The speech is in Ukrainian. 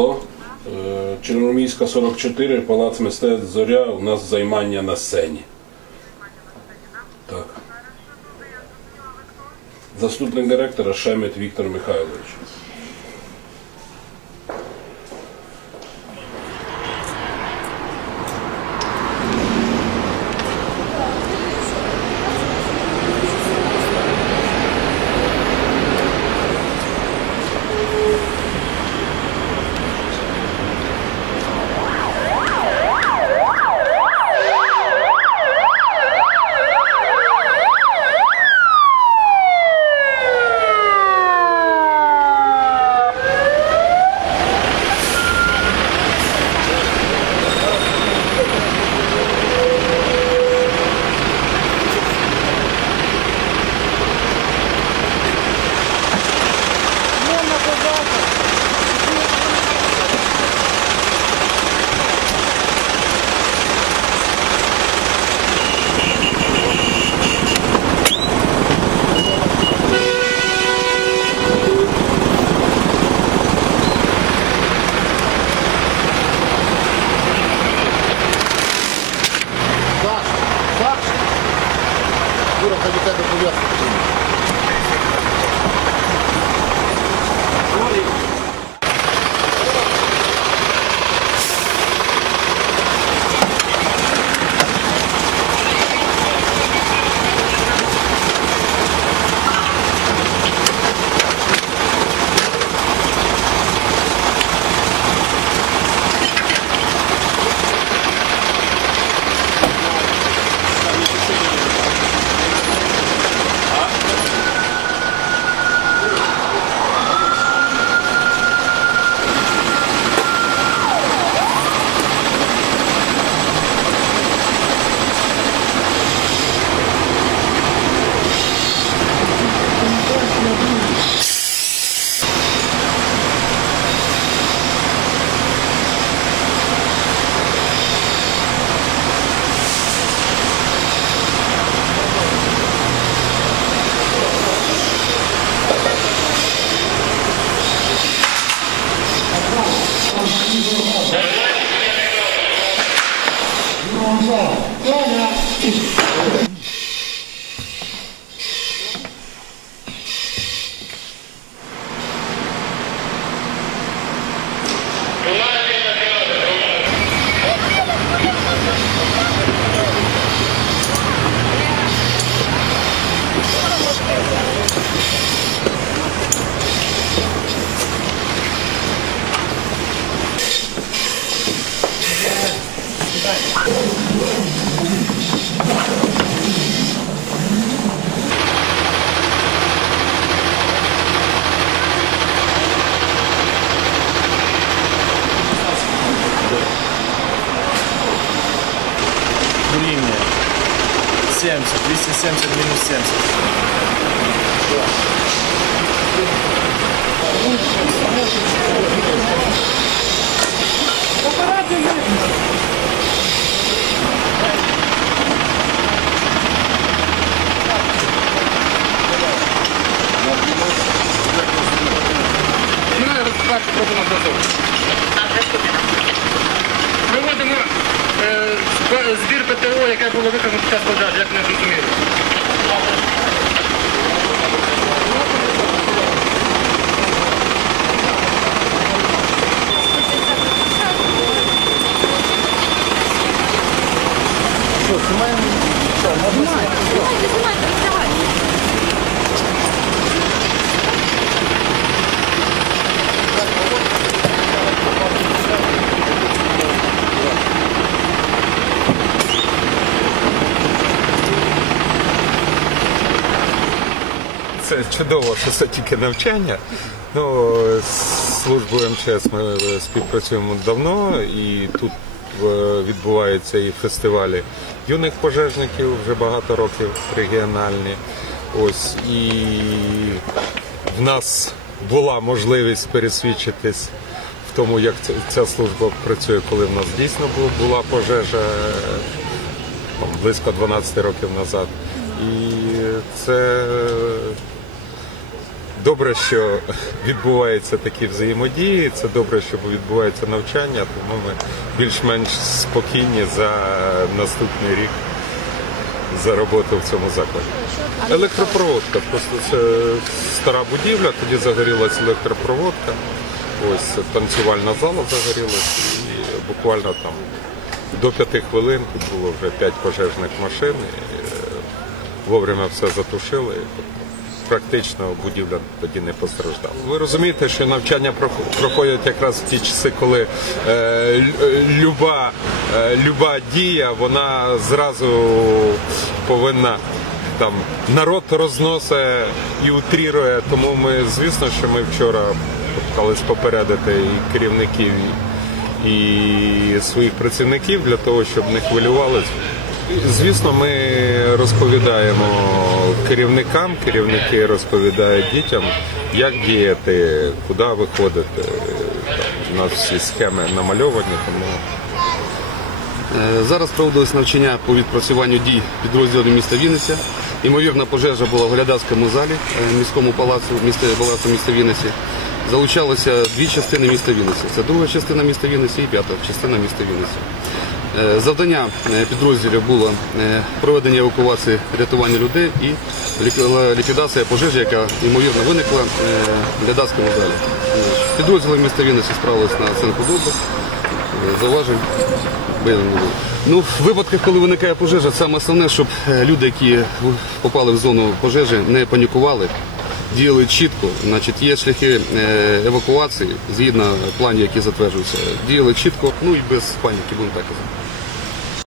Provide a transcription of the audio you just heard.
Алло, Е, 44, Палац мистецтв Зоря, у нас займання на сцені. Так. Заступник директора Шемет Віктор Михайлович. 70, 270 минус 70. Починаю розпочати проти на зв'язок. Проводимо е, зб- збір ПТО, яке було виконано під час пожежі, як не зрозуміло. Це чудово, що це тільки навчання. Ну, з службою МЧС ми співпрацюємо давно і тут е, відбуваються і фестивалі юних пожежників вже багато років регіональні. Ось і в нас була можливість пересвідчитись в тому, як ця- служба працює, коли в нас дійсно була пожежа е, близько 12 років назад. І це Добре, що відбуваються такі взаємодії. Це добре, що відбувається навчання, тому ми більш-менш спокійні за наступний рік за роботу в цьому закладі. Електропроводка, просто це стара будівля, тоді загорілася електропроводка. Ось танцювальна зала загорілася, і буквально там до п'яти хвилин тут було вже п'ять пожежних машин. І, е, вовремя все затушили. Практично будівля тоді не постраждала. Ви розумієте, що навчання прох- проходять якраз в ті часи, коли е, е, люба, е, люба дія вона зразу повинна там народ розносить і утрірує. Тому ми, звісно, що ми вчора намагались попередити і керівників, і своїх працівників для того, щоб не хвилювалися. Звісно, ми розповідаємо керівникам, керівники розповідають дітям, як діяти, куди виходити. У нас всі схеми намальовані, тому Е, Зараз проводилось навчання по відпрацюванню дій підрозділів міста Вінниця. Ймовірна пожежа була в глядацькому залі е, міському палацу міста палацу міста Вінниці. Залучалося дві частини міста Вінниці. Це друга частина міста Вінниці і п'ята частина міста Вінниці. Е, Завдання е, підрозділів було е, проведення евакуації рятування людей і ліквідація пожежі, яка ймовірно виникла в глядацькому залі. Підрозділи міста Вінниці справилися на оцінку добре. Е, Зауважень не було. Ну, в випадках, коли виникає пожежа, саме основне, щоб люди, які попали в зону пожежі, не панікували, діяли чітко. Значить, є шляхи евакуації згідно планів, які затверджуються. Діяли чітко, ну і без паніки, будемо так казати.